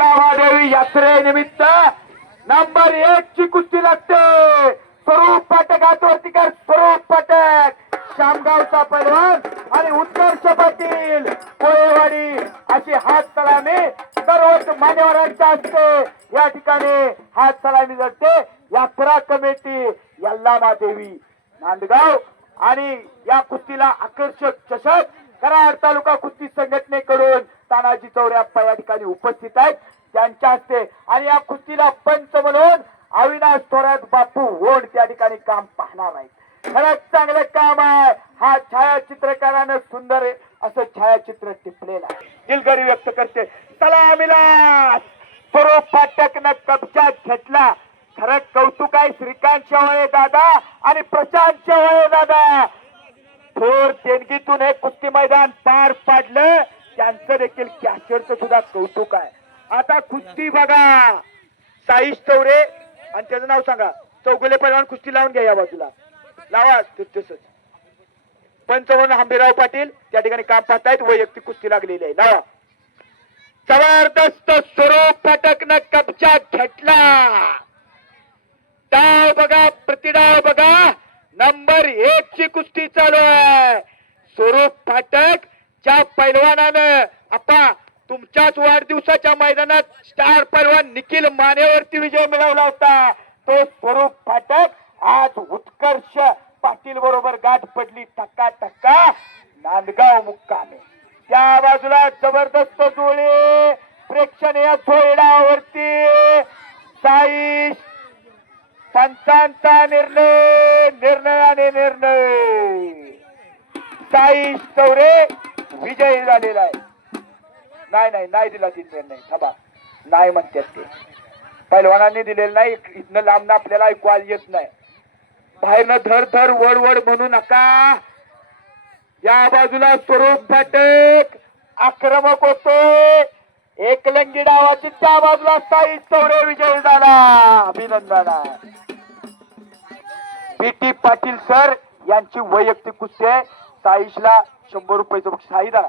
महादेवी यात्रेनिमित्त नंबर 1 ची कुस्ती लागते. स्वरूप पाटक हातवरतीकर, स्वरूप पाटक शामगावचा पैलवान आणि उत्कर्ष पाटील कोळेवाडी अशी हात सलामी सर्वच मान्यवरांच्या हस्ते या ठिकाणी हात सलामी जाते. यात्रा कमिटी यल्लामादेवी नांदगाव आणि या कुस्तीला आकर्षक चषक कराड तालुका कुस्ती संघटनेकडून तानाजी चौऱ्याप्पा या ठिकाणी उपस्थित आहेत त्यांच्या हस्ते. आणि या कुस्तीला पंच म्हणून अविनाश थोरात बापू ओढ त्या ठिकाणी काम पाहणार आहेत. खरंच चांगलं काम आहे. हा छायाचित्रकारानं सुंदर असं छायाचित्र टिपलेलं आहे. दिलगिरी व्यक्त करते. सलामीला स्वरूप पाटकनं कब्जात घेतला. खरं कौतुक आहे श्रीकांत शेवाळे दादा आणि प्रशांत शेवाळे दादा. थोर देणगीतून हे कुस्ती मैदान पार पाडलं. त्यांचं देखील कॅशरचं सुद्धा कौतुक आहे. आता कुस्ती बघा. साईश चौरे आणि त्याचं नाव सांगा. चौगुले पैलवान कुस्ती लावून घ्या. या बाजूला लावा. तसंच पंचवर्ण हंबीराव पाटील त्या ठिकाणी काम पाहतायत. वैयक्तिक कुस्ती लागलेली आहे. लावा. जबरदस्त स्वरूप पाटकनं कब्जात घेतला. डाव बघा, प्रतिडाव बघा. नंबर 1 ची कुस्ती चालू आहे. स्वरूप फाटक ज्या पैलवानानं आपा तुमच्याच वाढदिवसाच्या मैदानात स्टार पैलवान निखिल मानेवरती विजय मिळवला होता, तो स्वरूप फाटक आज उत्कर्ष पाटील बरोबर गाठ पडली. टक्का टक्का नांदगाव मुक्कामे. त्या बाजूला जबरदस्त जोडे प्रेक्षणीय सोयडावरती साईश पंचांचा निर्णयाने निर्णय. साईश चौरे विजयी झालेला आहे. नाही दिला ती निर्णय. थांबा. नाही म्हणतात ते पैलवानांनी दिलेलं नाही. इथनं लांबनं आपल्याला ऐकू येत नाही. बाहेरनं धर धर वड वड म्हणू नका. या बाजूला स्वरूप फाटक आक्रमक होते. एकलंगी डावाची. त्या बाजूला साईश चौरे विजयी झाला. अभिनंदन. पीटी पाटील सर यांची वैयक्तिक कुस्ती आहे. साईशला 100 रुपयाचं बक्षीस. साई दादा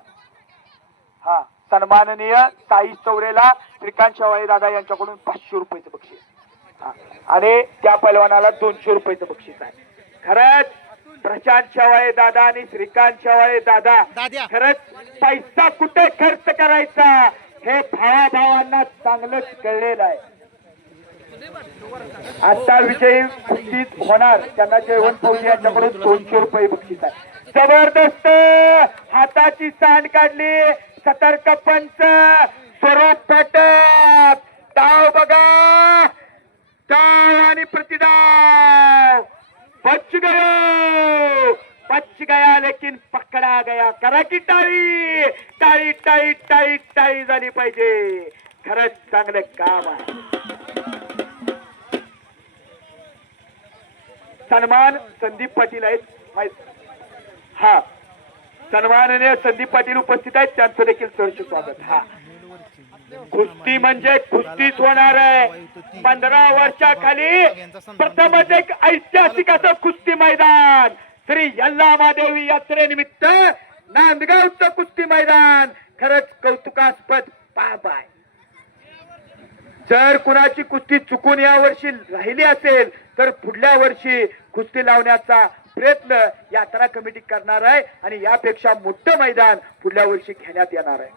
हा सन्माननीय साईश चौरेला श्रीकांत शेवाळे दादा यांच्याकडून 500 रुपयाचं बक्षीस आणि त्या पैलवानाला 200 रुपयाचं बक्षीस आहे. खरंच प्रशांत शेवाळे दादा आणि श्रीकांत शेवाळे दादा खरंच पैसा कुठे खर्च करायचा हे भावाभावांना चांगलंच कळलेलं आहे. आता विजयी कुस्तीत होणार त्यांना जेवण फौजी यांच्याकडून 200 रुपये बक्षीस आहे. जबरदस्त हाताची सांड काढली. सतर्क पंच स्वरूप फाटक. डाव बघा. डाव आणि प्रतिडाव. बच गया लेकिन पकडा गया. करा की टाळी. टाळी टाळी टाळी टाळी झाली पाहिजे. खरंच चांगलं काम आहे. सन्मान संदीप पाटील आहेत. हा सन्माननीय संदीप पाटील उपस्थित आहेत. त्यांचं देखील सहर्ष स्वागत. हा कुस्ती म्हणजे कुस्तीच होणार आहे. 15 वर्षाखाली प्रथमच एक ऐतिहासिक असं कुस्ती मैदान श्री यल्लामादेवी यात्रेनिमित्त नांदगावचं कुस्ती मैदान. खरंच कौतुकास्पद बाब आहे. जर कुणाची कुस्ती चुकून या वर्षी राहिली असेल तर पुढल्या वर्षी कुस्ती लावण्याचा प्रयत्न यात्रा कमिटी करणार आहे आणि यापेक्षा मोठं मैदान पुढल्या वर्षी घेण्यात येणार आहे.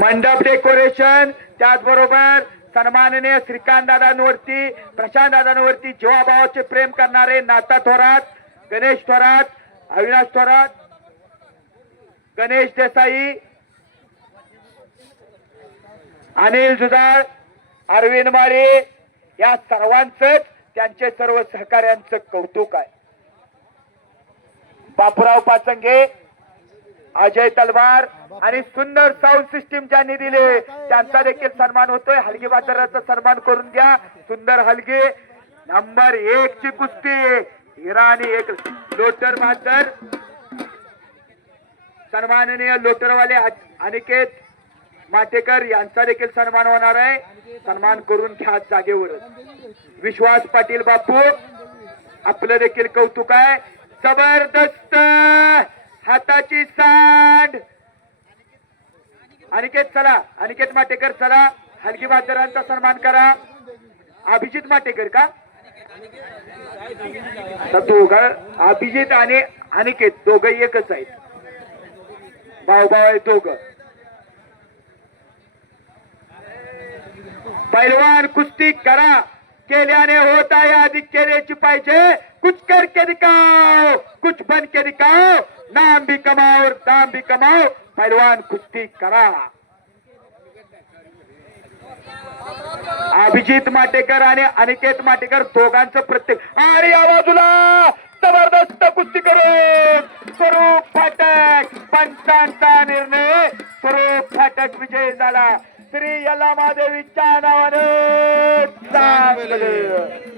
मंडप डेकोरेशन त्याचबरोबर सन्माननीय श्रीकांत दादांवरती प्रशांत दादांवरती जीवाभावाचे प्रेम करणारे नाता थोरात, गणेश थोरात, अविनाश थोरात, गणेश देसाई, अनिल जुदाळ, अरविंद मारे या सर्वांचंच त्यांचे सर्व सहकार्यांचं कौतुक आहे. बापूराव पाचंगे, अजय तलवार आणि सुंदर साऊंड सिस्टीम ज्यांनी दिले त्यांचा देखील सन्मान होतोय. हलगी बाजाराचा सन्मान करून घ्या. सुंदर हलगी. नंबर 1 ची कुस्ती हिरा आणि एक लोटर बाजार. सन्माननीय लोटरवाले अनिकेत माटेकर यांचा देखील सन्मान होणार आहे. सन्मान करून घ्या जागेवर. विश्वास पाटील बापू आपलं देखील कौतुक आहे. जबरदस्त हाताची सांड अनिकेत चला, अनिकेत माटेकर चला, हलगी बाजारांचा सन्मान करा. अभिजित माटेकर का दोघ, अभिजित आणि अनिकेत दोघ एकच आहेत, भाऊ भाऊ आहेत दोघ. पैलवान कुस्ती करा, केल्याने होत आहे, अधिक केल्याची पाहिजे. कुछ करके दिखाओ, कुछ बन के दिखाओ, नाम भी कमाओ और दाम भी कमाओ. पैलवान कुस्ती करा. अभिजित माटेकर आणि अनिकेत माटेकर दोघांचं प्रत्येक, आणि या बाजूला जबरदस्त कुस्ती करून स्वरूप फाटक, पंचांचा निर्णय, स्वरूप फाटक विजय झाला. श्री यल्लामादेवीच्या नावाने चांगलं.